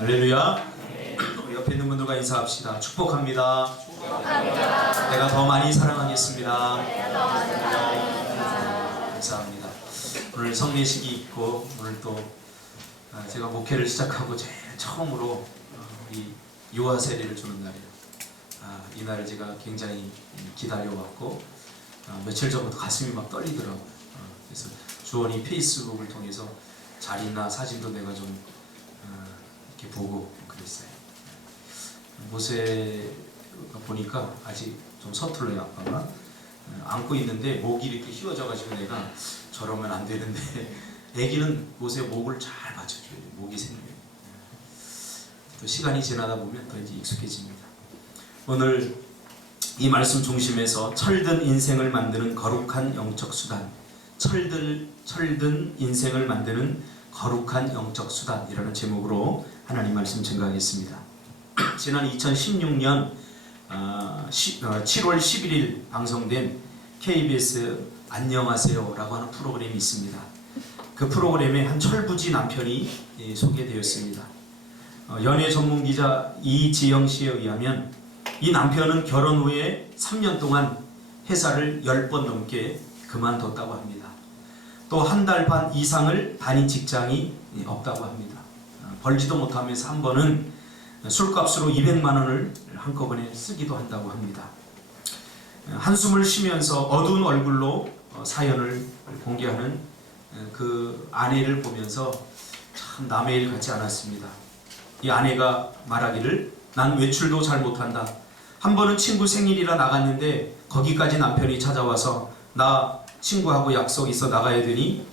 할렐루야. 우리 옆에 있는 분들과 인사합시다. 축복합니다. 내가 더 많이 사랑하겠습니다. 감사합니다. 오늘 성례식이 있고 오늘 또 제가 목회를 시작하고 제일 처음으로 우리 유아 세례를 주는 날이에요. 이 날을 제가 굉장히 기다려왔고 며칠 전부터 가슴이 막 떨리더라고요. 그래서 주원이 페이스북을 통해서 자리나 사진도 내가 좀 이렇게 보고 그랬어요. 모세가 보니까 아직 좀 서툴러요. 아빠가 안고 있는데 목이 이렇게 휘어져가지고 내가 저러면 안 되는데 애기는 모세 목을 잘 받쳐줘요. 목이 생겨요. 또 시간이 지나다 보면 더 이제 익숙해집니다. 오늘 이 말씀 중심에서 철든 인생을 만드는 거룩한 영적 수단, 철든 인생을 만드는 거룩한 영적 수단이라는 제목으로 하나님 말씀 증거하겠습니다. 지난 2016년 7월 11일 방송된 KBS 안녕하세요 라고 하는 프로그램이 있습니다. 그 프로그램에 한 철부지 남편이 소개되었습니다. 연예 전문기자 이지영 씨에 의하면 이 남편은 결혼 후에 3년 동안 회사를 10번 넘게 그만뒀다고 합니다. 또 한 달 반 이상을 다닌 직장이 없다고 합니다. 벌지도 못하면서 한 번은 술값으로 200만 원을 한꺼번에 쓰기도 한다고 합니다. 한숨을 쉬면서 어두운 얼굴로 사연을 공개하는 그 아내를 보면서 참 남의 일 같지 않았습니다. 이 아내가 말하기를 난 외출도 잘 못한다. 한 번은 친구 생일이라 나갔는데 거기까지 남편이 찾아와서 나 친구하고 약속 있어 나가야 되니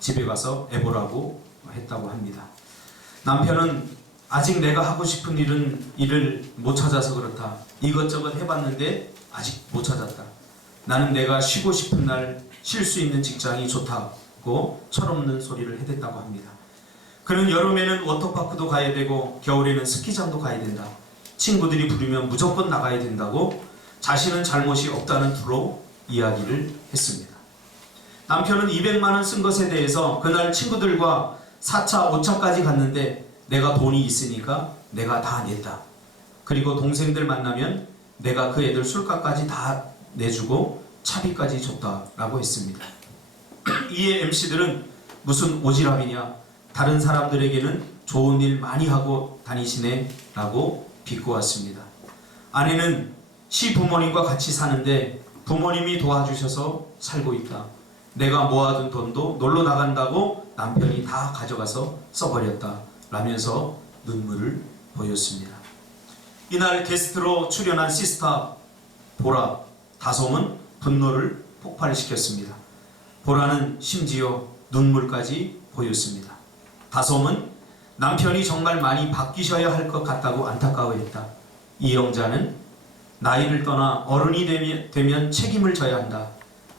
집에 가서 애보라고 했다고 합니다. 남편은 아직 내가 하고 싶은 일을 못 찾아서 그렇다. 이것저것 해봤는데 아직 못 찾았다. 나는 내가 쉬고 싶은 날 쉴 수 있는 직장이 좋다고 철없는 소리를 해댔다고 합니다. 그는 여름에는 워터파크도 가야 되고 겨울에는 스키장도 가야 된다. 친구들이 부르면 무조건 나가야 된다고 자신은 잘못이 없다는 투로 이야기를 했습니다. 남편은 200만 원 쓴 것에 대해서 그날 친구들과 4차, 5차까지 갔는데 내가 돈이 있으니까 내가 다 냈다. 그리고 동생들 만나면 내가 그 애들 술값까지 다 내주고 차비까지 줬다라고 했습니다. 이에 MC들은 무슨 오지랖이냐, 다른 사람들에게는 좋은 일 많이 하고 다니시네 라고 비꼬았습니다. 아내는 시부모님과 같이 사는데 부모님이 도와주셔서 살고 있다. 내가 모아둔 돈도 놀러 나간다고 남편이 다 가져가서 써버렸다 라면서 눈물을 보였습니다. 이날 게스트로 출연한 시스타 보라, 다솜은 분노를 폭발시켰습니다. 보라는 심지어 눈물까지 보였습니다. 다솜은 남편이 정말 많이 바뀌셔야 할 것 같다고 안타까워했다. 이영자는 나이를 떠나 어른이 되면 책임을 져야 한다.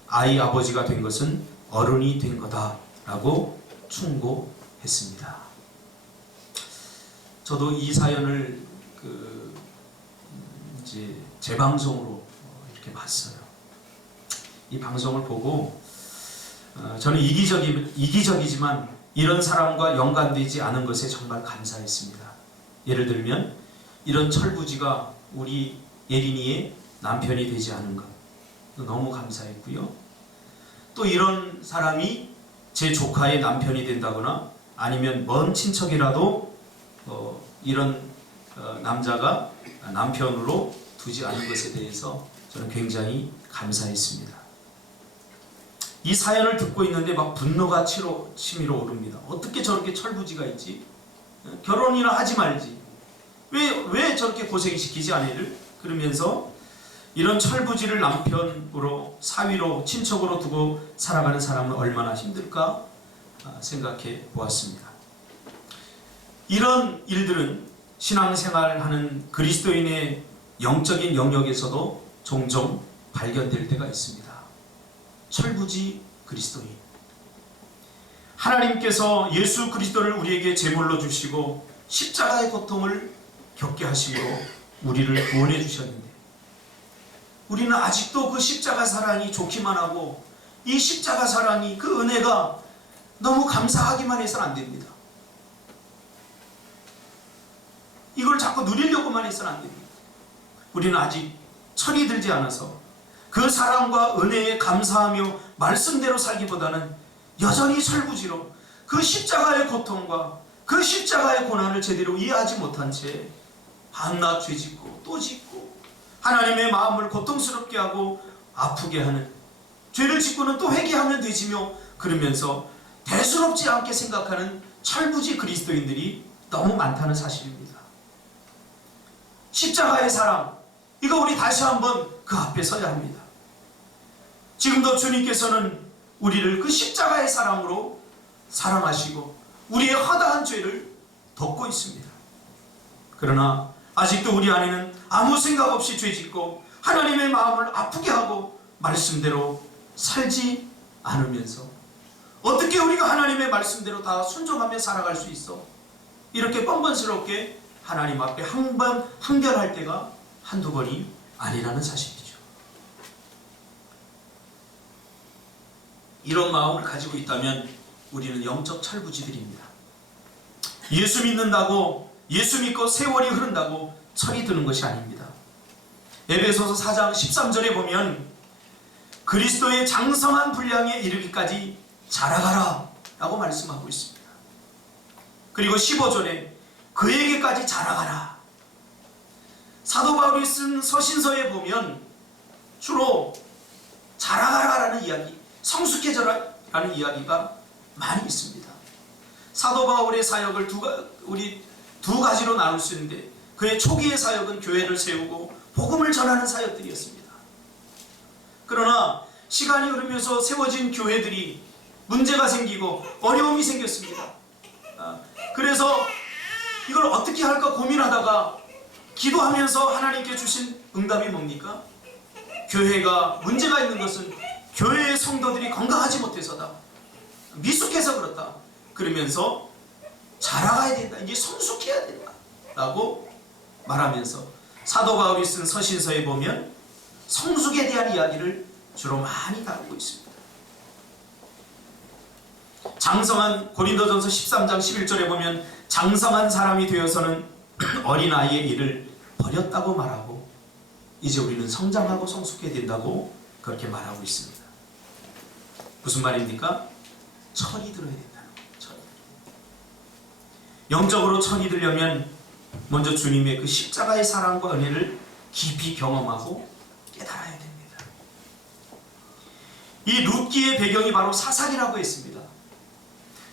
아이 아버지가 된 것은 어른이 된 거다 라고 충고했습니다. 저도 이 사연을 이제 재방송으로 이렇게 봤어요. 이 방송을 보고 저는 이기적이지만 이런 사람과 연관되지 않은 것에 정말 감사했습니다. 예를 들면 이런 철부지가 우리 예린이의 남편이 되지 않은 것 너무 감사했고요. 또 이런 사람이 제 조카의 남편이 된다거나 아니면 먼 친척이라도 이런 남자가 남편으로 두지 않은 것에 대해서 저는 굉장히 감사했습니다. 이 사연을 듣고 있는데 막 분노가 치밀어 오릅니다. 어떻게 저렇게 철부지가 있지? 결혼이나 하지 말지. 왜 저렇게 고생시키지 아내를? 그러면서 이런 철부지를 남편으로 사위로 친척으로 두고 살아가는 사람은 얼마나 힘들까 생각해 보았습니다. 이런 일들은 신앙생활하는 그리스도인의 영적인 영역에서도 종종 발견될 때가 있습니다. 철부지 그리스도인. 하나님께서 예수 그리스도를 우리에게 제물로 주시고 십자가의 고통을 겪게 하심으로 우리를 구원해 주셨는데 우리는 아직도 그 십자가 사랑이 좋기만 하고 이 십자가 사랑이 그 은혜가 너무 감사하기만 해서는 안 됩니다. 이걸 자꾸 누리려고만 해서는 안 됩니다. 우리는 아직 철이 들지 않아서 그 사랑과 은혜에 감사하며 말씀대로 살기보다는 여전히 철부지로 그 십자가의 고통과 그 십자가의 고난을 제대로 이해하지 못한 채 밤낮 죄짓고 또 짓고 하나님의 마음을 고통스럽게 하고 아프게 하는, 죄를 짓고는 또 회개하면 되지며 그러면서 대수롭지 않게 생각하는 철부지 그리스도인들이 너무 많다는 사실입니다. 십자가의 사랑, 이거 우리 다시 한번 그 앞에 서야 합니다. 지금도 주님께서는 우리를 그 십자가의 사랑으로 사랑하시고 우리의 허다한 죄를 덮고 있습니다. 그러나 아직도 우리 안에는 아무 생각 없이 죄짓고 하나님의 마음을 아프게 하고 말씀대로 살지 않으면서 어떻게 우리가 하나님의 말씀대로 다 순종하며 살아갈 수 있어? 이렇게 뻔뻔스럽게 하나님 앞에 항변할 때가 한두 번이 아니라는 사실이죠. 이런 마음을 가지고 있다면 우리는 영적 철부지들입니다. 예수 믿는다고, 예수 믿고 세월이 흐른다고 철이 드는 것이 아닙니다. 에베소서 4장 13절에 보면 그리스도의 장성한 분량에 이르기까지 자라가라 라고 말씀하고 있습니다. 그리고 15절에 그에게까지 자라가라. 사도 바울이 쓴 서신서에 보면 주로 자라가라라는 이야기, 성숙해져라라는 이야기가 많이 있습니다. 사도 바울의 사역을 우리 두 가지로 나눌 수 있는데 그의 초기의 사역은 교회를 세우고 복음을 전하는 사역들이었습니다. 그러나 시간이 흐르면서 세워진 교회들이 문제가 생기고 어려움이 생겼습니다. 그래서 이걸 어떻게 할까 고민하다가 기도하면서 하나님께 주신 응답이 뭡니까? 교회가 문제가 있는 것은 교회의 성도들이 건강하지 못해서다, 미숙해서 그렇다, 그러면서 자라가야 된다, 이제 성숙해야 된다 라고 말하면서 사도 바울이 쓴 서신서에 보면 성숙에 대한 이야기를 주로 많이 다루고 있습니다. 장성한, 고린도전서 13장 11절에 보면 장성한 사람이 되어서는 어린아이의 일을 버렸다고 말하고 이제 우리는 성장하고 성숙해야 된다고 그렇게 말하고 있습니다. 무슨 말입니까? 철이 들어야 된다는 거예요. 철이. 영적으로 철이 들려면 먼저 주님의 그 십자가의 사랑과 은혜를 깊이 경험하고 깨달아야 됩니다. 이 룻기의 배경이 바로 사사기라고 했습니다.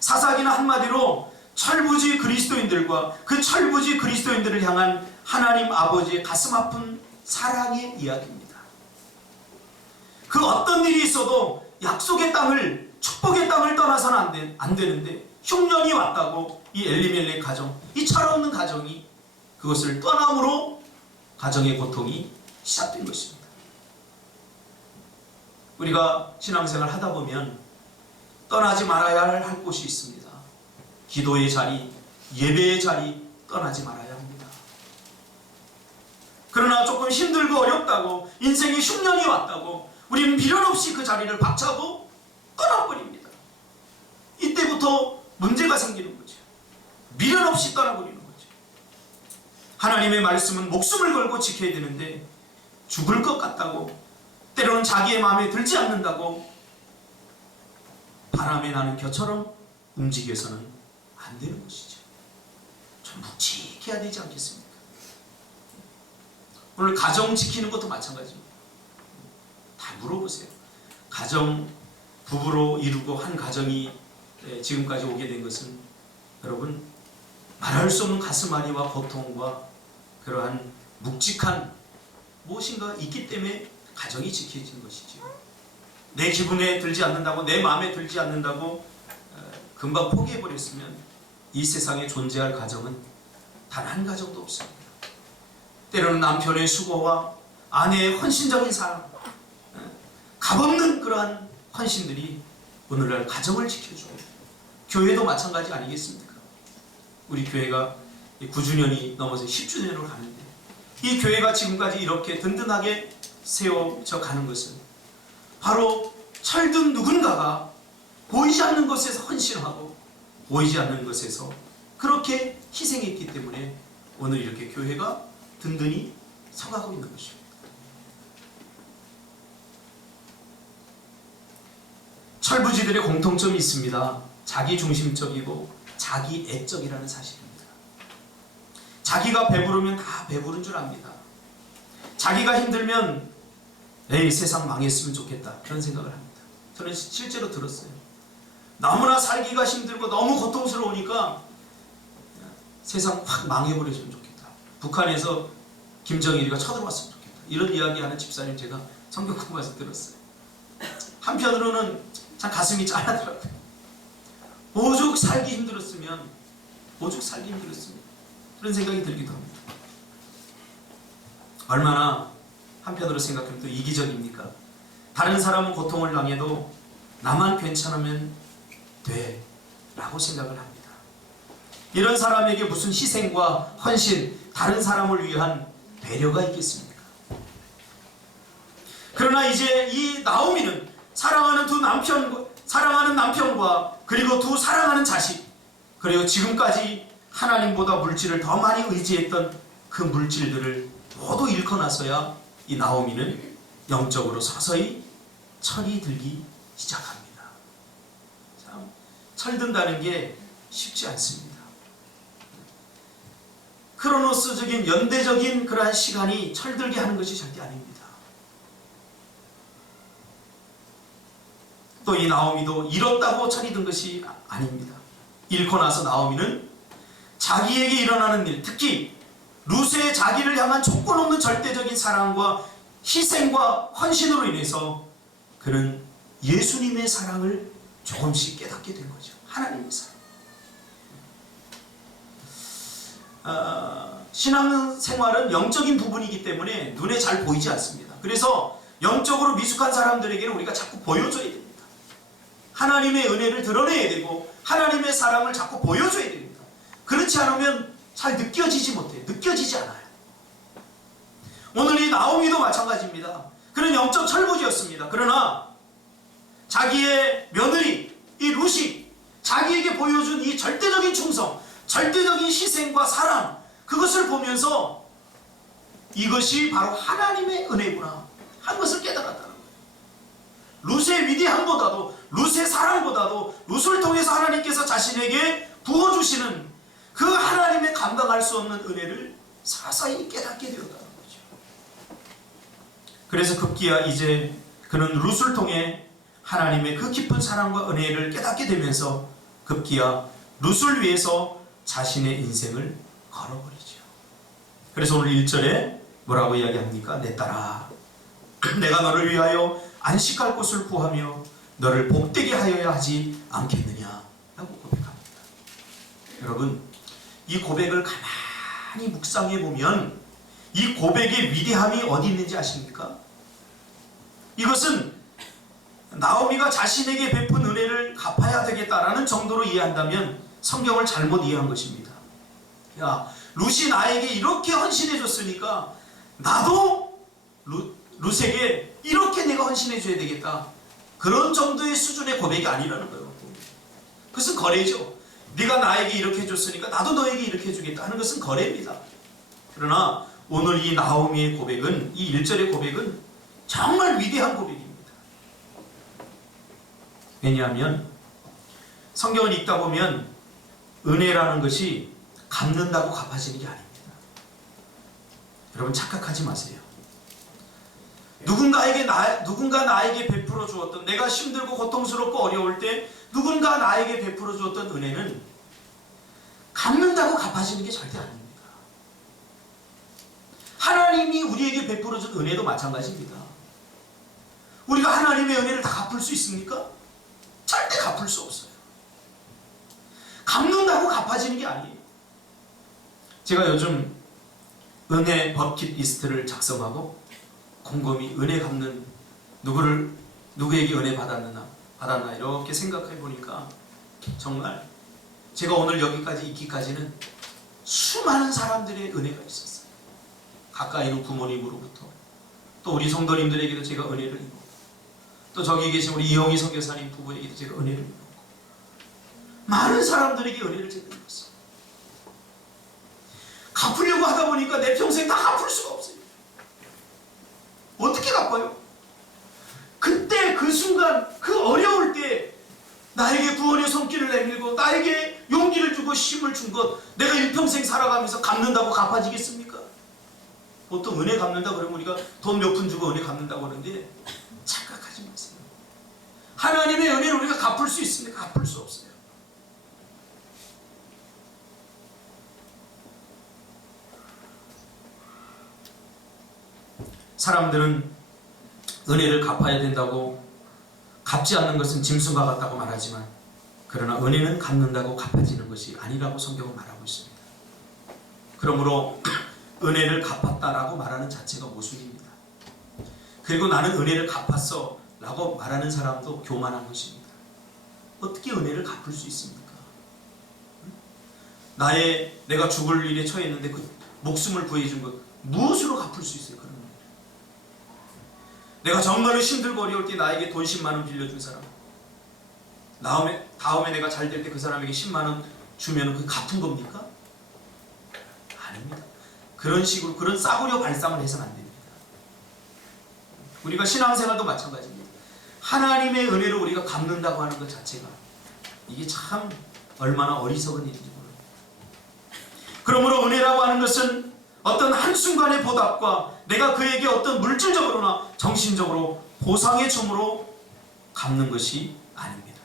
사사기는 한마디로 철부지 그리스도인들과 그 철부지 그리스도인들을 향한 하나님 아버지의 가슴 아픈 사랑의 이야기입니다. 그 어떤 일이 있어도 약속의 땅을, 축복의 땅을 떠나서는 안 되는데 흉년이 왔다고 이 엘리멜렉 가정, 이 철없는 가정이 그것을 떠남으로 가정의 고통이 시작된 것입니다. 우리가 신앙생활 하다 보면 떠나지 말아야 할 곳이 있습니다. 기도의 자리, 예배의 자리 떠나지 말아야 합니다. 그러나 조금 힘들고 어렵다고, 인생에 흉년이 왔다고 우리는 미련 없이 그 자리를 박차고 떠나버립니다. 이때부터 문제가 생기는 거죠. 미련 없이 떠나버리는 거죠. 하나님의 말씀은 목숨을 걸고 지켜야 되는데 죽을 것 같다고, 때로는 자기의 마음에 들지 않는다고 바람에 나는 겨처럼 움직여서는 안 되는 것이죠. 좀 묵직해야 되지 않겠습니까? 오늘 가정 지키는 것도 마찬가지입니다. 다 물어보세요. 가정, 부부로 이루고 한 가정이 지금까지 오게 된 것은 여러분 말할 수 없는 가슴앓이와 고통과 그러한 묵직한 무엇인가 있기 때문에 가정이 지켜진 것이죠. 내 기분에 들지 않는다고, 내 마음에 들지 않는다고 금방 포기해버렸으면 이 세상에 존재할 가정은 단 한 가정도 없습니다. 때로는 남편의 수고와 아내의 헌신적인 사랑, 값없는 그러한 헌신들이 오늘날 가정을 지켜줘요. 교회도 마찬가지 아니겠습니까? 우리 교회가 9주년이 넘어서 10주년으로 가는데 이 교회가 지금까지 이렇게 든든하게 세워져 가는 것은 바로 철든 누군가가 보이지 않는 것에서 헌신하고 보이지 않는 것에서 그렇게 희생했기 때문에 오늘 이렇게 교회가 든든히 서가고 있는 것입니다. 철부지들의 공통점이 있습니다. 자기중심적이고 자기애적이라는 사실입니다. 자기가 배부르면 다 배부른 줄 압니다. 자기가 힘들면 에이 세상 망했으면 좋겠다 그런 생각을 합니다. 저는 실제로 들었어요. 너무나 살기가 힘들고 너무 고통스러우니까 세상 확 망해버렸으면 좋겠다. 북한에서 김정일이가 쳐들어왔으면 좋겠다. 이런 이야기하는 집사님 제가 성경 공부해서 들었어요. 한편으로는 참 가슴이 짠하더라고요. 오죽 살기 힘들었으면 그런 생각이 들기도 합니다. 얼마나 한편으로 생각하면 또 이기적입니까? 다른 사람은 고통을 당해도 나만 괜찮으면 돼 라고 생각을 합니다. 이런 사람에게 무슨 희생과 헌신, 다른 사람을 위한 배려가 있겠습니까? 그러나 이제 이 나오미는 사랑하는 남편과 그리고 두 사랑하는 자식, 그리고 지금까지 하나님보다 물질을 더 많이 의지했던 그 물질들을 모두 잃고 나서야 이 나오미는 영적으로 서서히 철이 들기 시작합니다. 참 철든다는 게 쉽지 않습니다. 크로노스적인 연대적인 그러한 시간이 철들게 하는 것이 절대 아닙니다. 또 이 나오미도 잃었다고 철이 든 것이 아닙니다. 잃고 나서 나오미는 자기에게 일어나는 일, 특히 루스의 자기를 향한 조건 없는 절대적인 사랑과 희생과 헌신으로 인해서 그는 예수님의 사랑을 조금씩 깨닫게 된 거죠. 하나님의 사랑. 신앙생활은 영적인 부분이기 때문에 눈에 잘 보이지 않습니다. 그래서 영적으로 미숙한 사람들에게는 우리가 자꾸 보여줘야 됩니다. 하나님의 은혜를 드러내야 되고 하나님의 사랑을 자꾸 보여줘야 됩니다. 그렇지 않으면 잘 느껴지지 못해요. 느껴지지 않아요. 오늘 이 나오미도 마찬가지입니다. 그는 영적 철부지였습니다. 그러나 자기의 며느리 이 룻이 자기에게 보여준 이 절대적인 충성, 절대적인 희생과 사랑, 그것을 보면서 이것이 바로 하나님의 은혜구나 한 것을 깨달았다는 거예요. 룻의 위대함보다도, 룻의 사랑보다도 룻을 통해서 하나님께서 자신에게 부어주시는 그 하나님의 감당할 수 없는 은혜를 서서히 깨닫게 되었다는 거죠. 그래서 급기야 이제 그는 룻을 통해 하나님의 그 깊은 사랑과 은혜를 깨닫게 되면서 급기야 룻을 위해서 자신의 인생을 걸어버리죠. 그래서 오늘 1절에 뭐라고 이야기합니까? 내 딸아, 내가 너를 위하여 안식할 곳을 구하며 너를 복되게 하여야 하지 않겠느냐 라고 고백합니다. 여러분, 이 고백을 가만히 묵상해 보면 이 고백의 위대함이 어디 있는지 아십니까? 이것은 나오미가 자신에게 베푼 은혜를 갚아야 되겠다라는 정도로 이해한다면 성경을 잘못 이해한 것입니다. 야, 룻이 나에게 이렇게 헌신해 줬으니까 나도 룻에게 이렇게 내가 헌신해 줘야 되겠다. 그런 정도의 수준의 고백이 아니라는 거예요. 그것은 거래죠. 네가 나에게 이렇게 해줬으니까 나도 너에게 이렇게 해주겠다 하는 것은 거래입니다. 그러나 오늘 이 나오미의 고백은, 이 1절의 고백은 정말 위대한 고백입니다. 왜냐하면 성경을 읽다 보면 은혜라는 것이 갚는다고 갚아지는 게 아닙니다. 여러분 착각하지 마세요. 누군가 나에게 베풀어 주었던, 내가 힘들고 고통스럽고 어려울 때 누군가 나에게 베풀어 주었던 은혜는 갚는다고 갚아지는 게 절대 아닙니다. 하나님이 우리에게 베풀어 준 은혜도 마찬가지입니다. 우리가 하나님의 은혜를 다 갚을 수 있습니까? 절대 갚을 수 없어요. 갚는다고 갚아지는 게 아니에요. 제가 요즘 은혜 버킷리스트를 작성하고 곰곰이 은혜 갚는 누구에게 은혜 받았나 이렇게 생각해 보니까 정말 제가 오늘 여기까지 있기까지는 수많은 사람들의 은혜가 있었어요. 가까이 있는 부모님으로부터, 또 우리 성도님들에게도 제가 은혜를 입었고, 또 저기 계신 우리 이영희 선교사님 부부에게도 제가 은혜를 입었고, 많은 사람들에게 은혜를 제가 입었어요. 갚으려고 하다 보니까 내 평생 다 갚을 수가 없어요. 어떻게 갚아요? 그때 그 순간 그 어려울 때 나에게 구원의 손길을 내밀고 나에게 용기를 주고 힘을 준 것, 내가 일평생 살아가면서 갚는다고 갚아지겠습니까? 보통 은혜 갚는다 그러면 우리가 돈 몇 푼 주고 은혜 갚는다고 그러는데 착각하지 마세요. 하나님의 은혜를 우리가 갚을 수 있습니까? 갚을 수 없어요. 사람들은 은혜를 갚아야 된다고, 갚지 않는 것은 짐승과 같다고 말하지만, 그러나 은혜는 갚는다고 갚아지는 것이 아니라고 성경은 말하고 있습니다. 그러므로 은혜를 갚았다라고 말하는 자체가 모순입니다. 그리고 나는 은혜를 갚았어 라고 말하는 사람도 교만한 것입니다. 어떻게 은혜를 갚을 수 있습니까? 내가 죽을 일에 처했는데 그 목숨을 구해준 것, 무엇으로 갚을 수 있어요? 그런 은혜를. 내가 정말로 힘들고 어려울 때 나에게 돈 10만 원 빌려준 사람, 다음에 내가 잘 될 때 그 사람에게 10만 원 주면 그게 갚은 겁니까? 아닙니다. 그런 식으로, 그런 싸구려 발상을 해서는 안 됩니다. 우리가 신앙생활도 마찬가지입니다. 하나님의 은혜를 우리가 갚는다고 하는 것 자체가 이게 참 얼마나 어리석은 일인지 모릅니다. 그러므로 은혜라고 하는 것은 어떤 한순간의 보답과 내가 그에게 어떤 물질적으로나 정신적으로 보상의 춤으로 갚는 것이 아닙니다.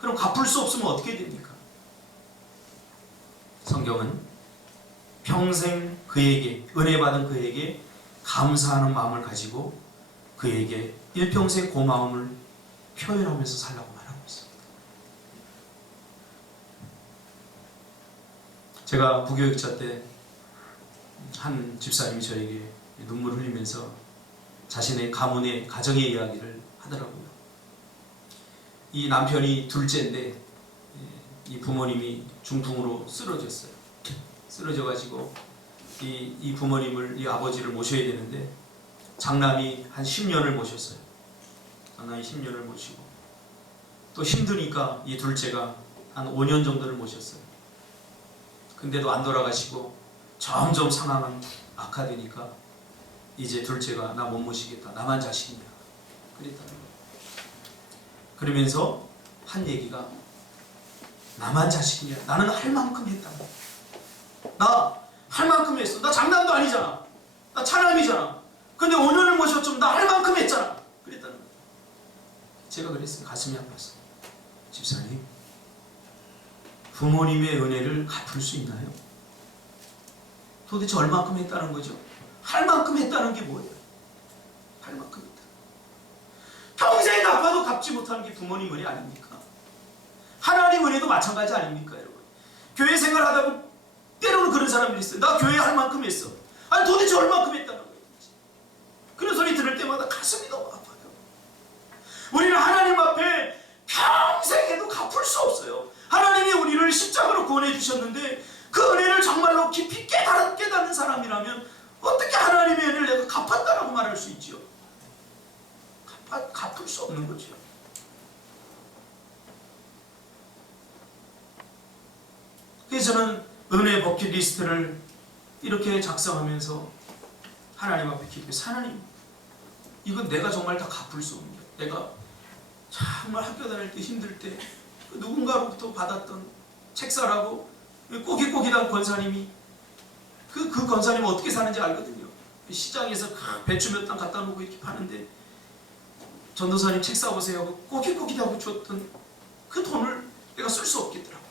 그럼 갚을 수 없으면 어떻게 됩니까? 성경은 평생 그에게, 은혜 받은 그에게 감사하는 마음을 가지고 그에게 일평생 고마움을 표현하면서 살라고 말하고 있습니다. 제가 부교육자 때 한 집사님이 저에게 눈물을 흘리면서 자신의 가문의 가정의 이야기를 하더라고요. 이 남편이 둘째인데 이 부모님이 중풍으로 쓰러졌어요. 쓰러져가지고 이 부모님을, 이 아버지를 모셔야 되는데 장남이 한 10년을 모셨어요. 장남이 10년을 모시고 또 힘드니까 이 둘째가 한 5년 정도를 모셨어요. 근데도 안 돌아가시고 점점 상황은 악화되니까 이제 둘째가 나 못 모시겠다, 나만 자식이냐 그랬다는 거예요. 그러면서 한 얘기가, 나만 자식이냐, 나는 할 만큼 했다고. 나 할 만큼 했어. 나 장남도 아니잖아. 나 차남이잖아. 근데 5년을 모셨지만 나 할 만큼 했잖아. 그랬다는 거예요. 제가 그랬어요. 가슴이 아팠어. 집사님, 부모님의 은혜를 갚을 수 있나요? 도대체 얼만큼 했다는 거죠? 할 만큼 했다는 게 뭐예요? 할 만큼 했다. 평생 갚아도 갚지 못하는 게 부모님 은혜 아닙니까? 하나님 은혜도 마찬가지 아닙니까, 여러분? 교회 생활하다 보면 때로는 그런 사람들이 있어요. 나 교회 할 만큼 했어. 아니 도대체 얼만큼 했다는 거예요? 그런 소리 들을 때마다 가슴이 너무 아파요. 우리는 하나님 앞에 평생 해도 갚을 수 없어요. 하나님이 우리를 십자가로 구원해 주셨는데 그 은혜를 정말로 깊이 깨닫는 사람이라면 어떻게 하나님의 은혜를 내가 갚았다라고 말할 수 있죠? 갚을 수 없는 거죠. 그래서 저는 은혜 버킷리스트를 이렇게 작성하면서 하나님 앞에 기도해서, 하나님, 이건 내가 정말 다 갚을 수 없는 거예요. 내가 정말 학교 다닐 때 힘들 때 누군가로부터 받았던 책사라고 꼬깃꼬깃한 권사님이 그 권사님은 어떻게 사는지 알거든요. 시장에서 배추 몇 당 갖다 놓고 이렇게 파는데 전도사님 책 사보세요 하고 꼬깃꼬깃하고 줬던 그 돈을 내가 쓸 수 없겠더라고요.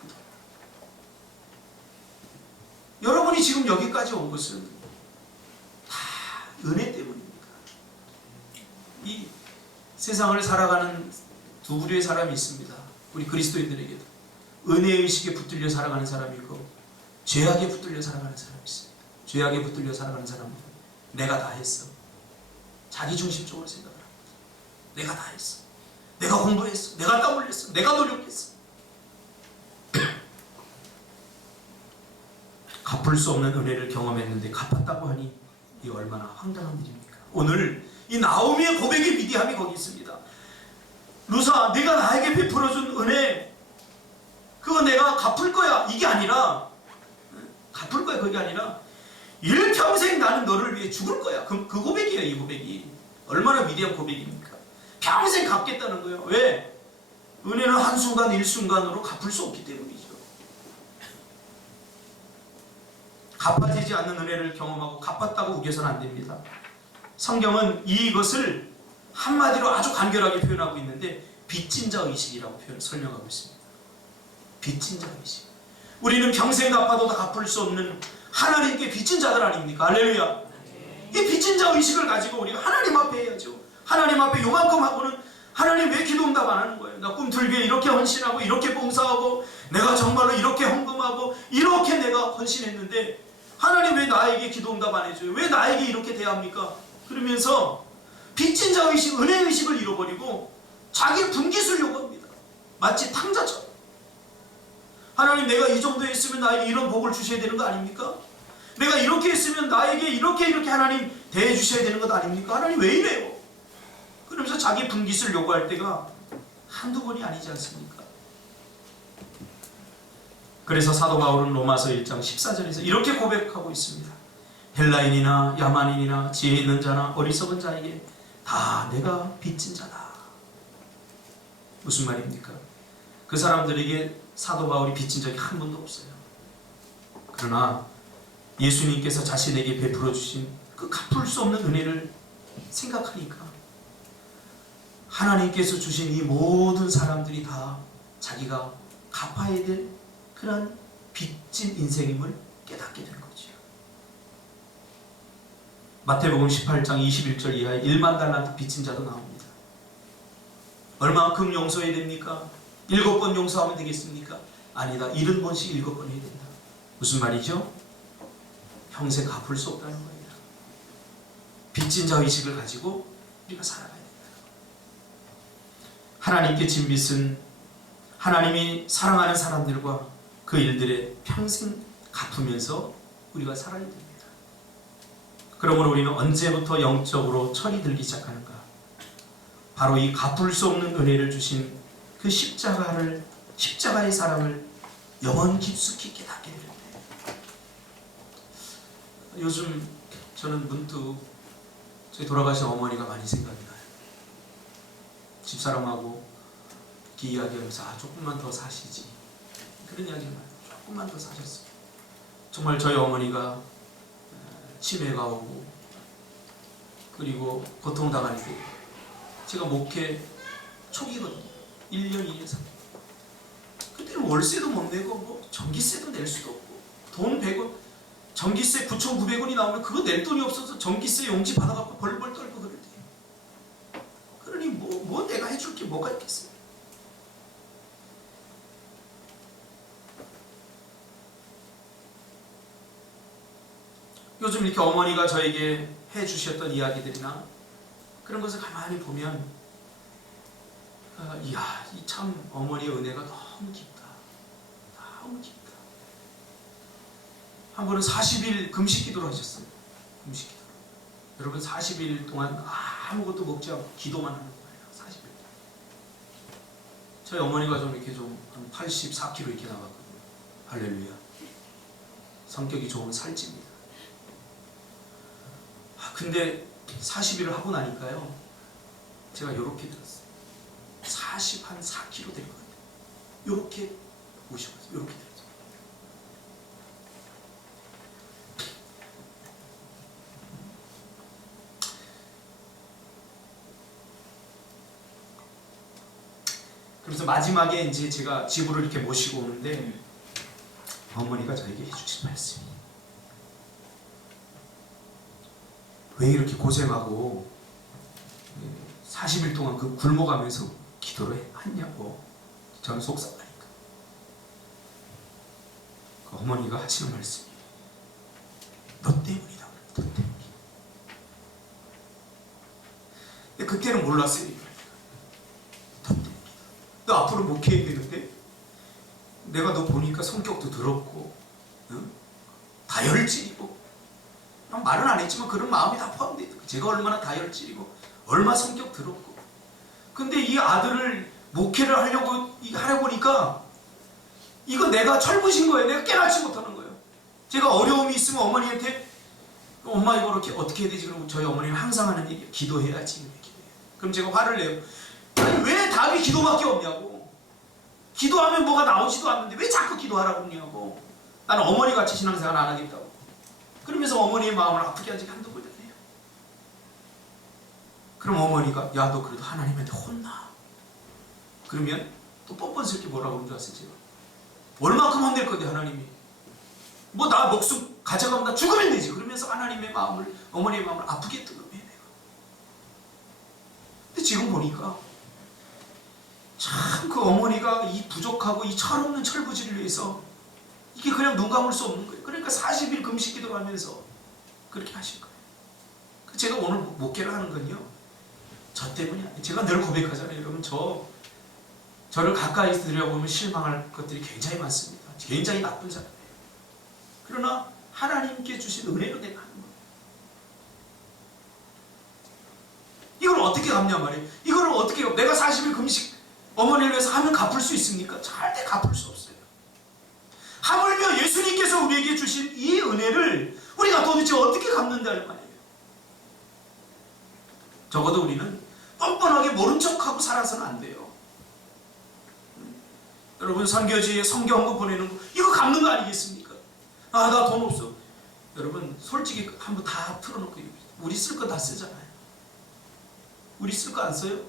여러분이 지금 여기까지 온 것은 다 은혜 때문입니다. 이 세상을 살아가는 두 부류의 사람이 있습니다. 우리 그리스도인들에게도 은혜의식에 붙들려 살아가는 사람이 있고 죄악에 붙들려 살아가는 사람이 있습니다. 죄악에 붙들려 살아가는 사람은 내가 다 했어. 자기중심적으로 생각을 합니다. 내가 다 했어. 내가 공부했어. 내가 땀 흘렸어. 내가 노력했어. 갚을 수 없는 은혜를 경험했는데 갚았다고 하니 이 얼마나 황당한 일입니까? 오늘 이 나오미의 고백의 위대함이 거기 있습니다. 루사, 네가 나에게 베풀어준 은혜, 그거 내가 갚을 거야. 이게 아니라 갚을 거야. 그게 아니라 일평생 나는 너를 위해 죽을 거야. 그 고백이에요. 이 고백이 얼마나 위대한 고백입니까? 평생 갚겠다는 거예요. 왜? 은혜는 한순간 일순간으로 갚을 수 없기 때문이죠. 갚아지지 않는 은혜를 경험하고 갚았다고 우겨서는 안 됩니다. 성경은 이것을 한마디로 아주 간결하게 표현하고 있는데 빚진 자 의식이라고 설명하고 있습니다. 빚진 자 의식. 우리는 평생 갚아도 다 갚을 수 없는 하나님께 빚진 자들 아닙니까? 할렐루야. 이 빚진 자 의식을 가지고 우리가 하나님 앞에 해야죠. 하나님 앞에 요만큼 하고는 하나님 왜 기도 응답 안 하는 거예요? 나 꿈틀기에 이렇게 헌신하고 이렇게 봉사하고 내가 정말로 이렇게 헌금하고 이렇게 내가 헌신했는데 하나님 왜 나에게 기도 응답 안 해줘요? 왜 나에게 이렇게 대합니까? 그러면서 빚진 자 의식, 은혜 의식을 잃어버리고 자기 분깃을 요구합니다. 마치 탕자처럼. 하나님 내가 이 정도 했으면 나에게 이런 복을 주셔야 되는 거 아닙니까? 내가 이렇게 했으면 나에게 이렇게 하나님 대해 주셔야 되는 것 아닙니까? 하나님 왜 이래요? 그러면서 자기 분깃을 요구할 때가 한두 번이 아니지 않습니까? 그래서 사도 바울은 로마서 1장 14절에서 이렇게 고백하고 있습니다. 헬라인이나 야만인이나 지혜 있는 자나 어리석은 자에게 다 내가 빚진 자다. 무슨 말입니까? 그 사람들에게 사도 바울이 빚진 적이 한 번도 없어요. 그러나 예수님께서 자신에게 베풀어 주신 그 갚을 수 없는 은혜를 생각하니까 하나님께서 주신 이 모든 사람들이 다 자기가 갚아야 될 그런 빚진 인생임을 깨닫게 된 거죠. 마태복음 18장 21절 이하에 1만 달란트 빚진 자도 나옵니다. 얼마만큼 용서해야 됩니까? 7번 용서하면 되겠습니까? 아니다. 70번씩 7번 해야 된다. 무슨 말이죠? 평생 갚을 수 없다는 거예요. 빚진 자 의식을 가지고 우리가 살아가야 된다. 하나님께 진 빚은 하나님이 사랑하는 사람들과 그 일들에 평생 갚으면서 우리가 살아야 됩니다. 그러므로 우리는 언제부터 영적으로 철이 들기 시작하는가? 바로 이 갚을 수 없는 은혜를 주신 그 십자가의 사랑을 영원 깊숙이 깨닫게 될 때, 요즘 저는 문득 저희 돌아가신 어머니가 많이 생각이 나요. 집사람하고 이렇게 이야기하면서 조금만 더 사시지, 그런 이야기를 많이 해요. 조금만 더 사셨어요. 정말 저희 어머니가 치매가 오고 그리고 고통당할 때 제가 목회 초기거든요. 1년 2년 3년. 그때는 월세도 못 내고 뭐 전기세도 낼 수도 없고 돈 100원, 전기세 9,900원이 나오면 그거 낼 돈이 없어서 전기세 용지 받아갖고 벌벌 떨고 그럴 때, 그러니 뭐 내가 해줄 게 뭐가 있겠어요. 요즘 이렇게 어머니가 저에게 해주셨던 이야기들이나 그런 것을 가만히 보면 이야, 이 참 어머니의 은혜가 너무 깊다. 너무 깊다. 한 번은 40일 금식 기도를 하셨어요. 금식 기도. 여러분 40일 동안 아무것도 먹지 않고 기도만 하는 거예요. 40일 동안. 저희 어머니가 좀 이렇게 좀 한 84kg 이렇게 나갔거든요. 할렐루야. 성격이 좋은 살찌입니다. 근데 40일을 하고 나니까요, 제가 이렇게 들었어요. 44kg 될 것 같아요. 이렇게 오셔가지고 이렇게 들었어요. 그래서 마지막에 이제 제가 집으로 이렇게 모시고 오는데 어머니가 저에게 해주신 말씀이, 왜 이렇게 고생하고 40일 동안 그 굶어가면서 기도를 했냐고. 저는 속상하니까. 그 어머니가 하시는 말씀이, 너 때문이다. 너 때문이다. 근데 그때는 몰랐어요. 너 때문이다. 너 앞으로 목회해야 되는데 내가 너 보니까 성격도 더럽고 다혈질이고, 말은 안 했지만 그런 마음이 다 포함되어 있고, 제가 얼마나 다혈질이고 얼마나 성격 더럽고, 근데 이 아들을 목회를 하려고 보니까 이거 내가 철부신 거예요. 내가 깨닫지 못하는 거예요. 제가 어려움이 있으면 어머니한테 엄마 이거 이렇게 어떻게 해야 되지? 그러고 저희 어머니는 항상 하는 얘기, 기도해야지. 이렇게. 그럼 제가 화를 내요. 아니 왜 답이 기도밖에 없냐고. 기도하면 뭐가 나오지도 않는데 왜 자꾸 기도하라고 그러냐고. 나는 어머니같이 신앙생활 안 하겠다고. 그러면서 어머니의 마음을 아프게 한 적이 한두 번 아니에요. 그럼 어머니가 야 너 그래도 하나님한테 혼나. 그러면 또 뻔뻔스럽게 뭐라고 그러는 줄 아세요? 제가 얼마큼 혼낼 건데 하나님이 뭐 나 목숨 가져가면 나 죽으면 되지. 그러면서 하나님의 마음을, 어머니의 마음을 아프게 했던 거예요. 내가. 근데 지금 보니까 참 그 어머니가 이 부족하고 이 철없는 철부지를 위해서 이게 그냥 눈 감을 수 없는 거예요. 그러니까 40일 금식 기도를 하면서 그렇게 하신 거예요. 제가 오늘 목회를 하는 건요, 저 때문이 아니에요. 제가 늘 고백하잖아요. 여러분, 저를 가까이서 들여다보면 실망할 것들이 굉장히 많습니다. 굉장히 나쁜 사람이에요. 그러나 하나님께 주신 은혜로 내가 하는 거예요. 이걸 어떻게 갚냐 말이에요. 이걸 어떻게 내가 40일 금식 어머니를 위해서 하면 갚을 수 있습니까? 절대 갚을 수 없어요. 하물며 예수님께서 우리에게 주신 이 은혜를 우리가 도대체 어떻게 갚는다는 말이에요. 적어도 우리는 뻔뻔하게 모른 척하고 살아서는 안 돼요. 여러분, 선교지에 성경고 보내는 거 이거 갚는 거 아니겠습니까? 아, 나 돈 없어. 여러분, 솔직히 한번 다 틀어놓고 우리 쓸 거 다 쓰잖아요. 우리 쓸 거 안 써요?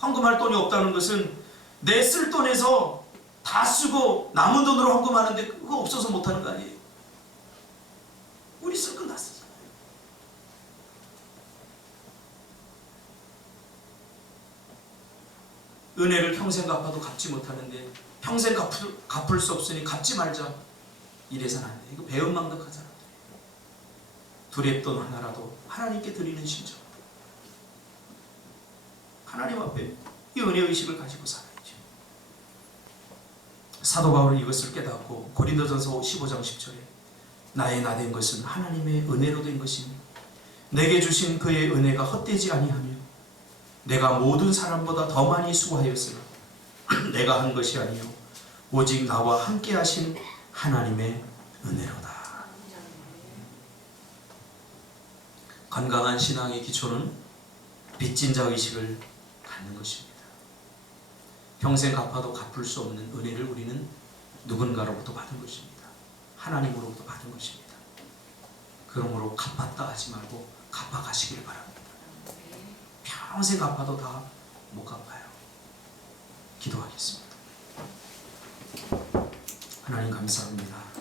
헌금할 돈이 없다는 것은 내 쓸 돈에서 다 쓰고 남은 돈으로 헌금하는데 그거 없어서 못하는 거 아니에요? 우리 쓸 건 다 쓰잖아요. 은혜를 평생 갚아도 갚지 못하는데 평생 갚을 수 없으니 갚지 말자. 이래서는 안 돼. 이거 배은망덕한 사람들이에요. 두렵돈 하나라도 하나님께 드리는 심정. 하나님 앞에 이 은혜의식을 가지고 살아야죠. 사도 바울은 이것을 깨닫고 고린도전서 15장 10절에 나의 나 된 것은 하나님의 은혜로 된 것이니 내게 주신 그의 은혜가 헛되지 아니하며 내가 모든 사람보다 더 많이 수고하였으나 내가 한 것이 아니요 오직 나와 함께 하신 하나님의 은혜로다. 건강한 신앙의 기초는 빚진 자 의식을 갖는 것입니다. 평생 갚아도 갚을 수 없는 은혜를 우리는 누군가로부터 받은 것입니다. 하나님으로부터 받은 것입니다. 그러므로 갚았다 하지 말고 갚아가시기를 바랍니다. 평생 갚아도 다 못 갚아요. 기도하겠습니다. 하나님 감사합니다.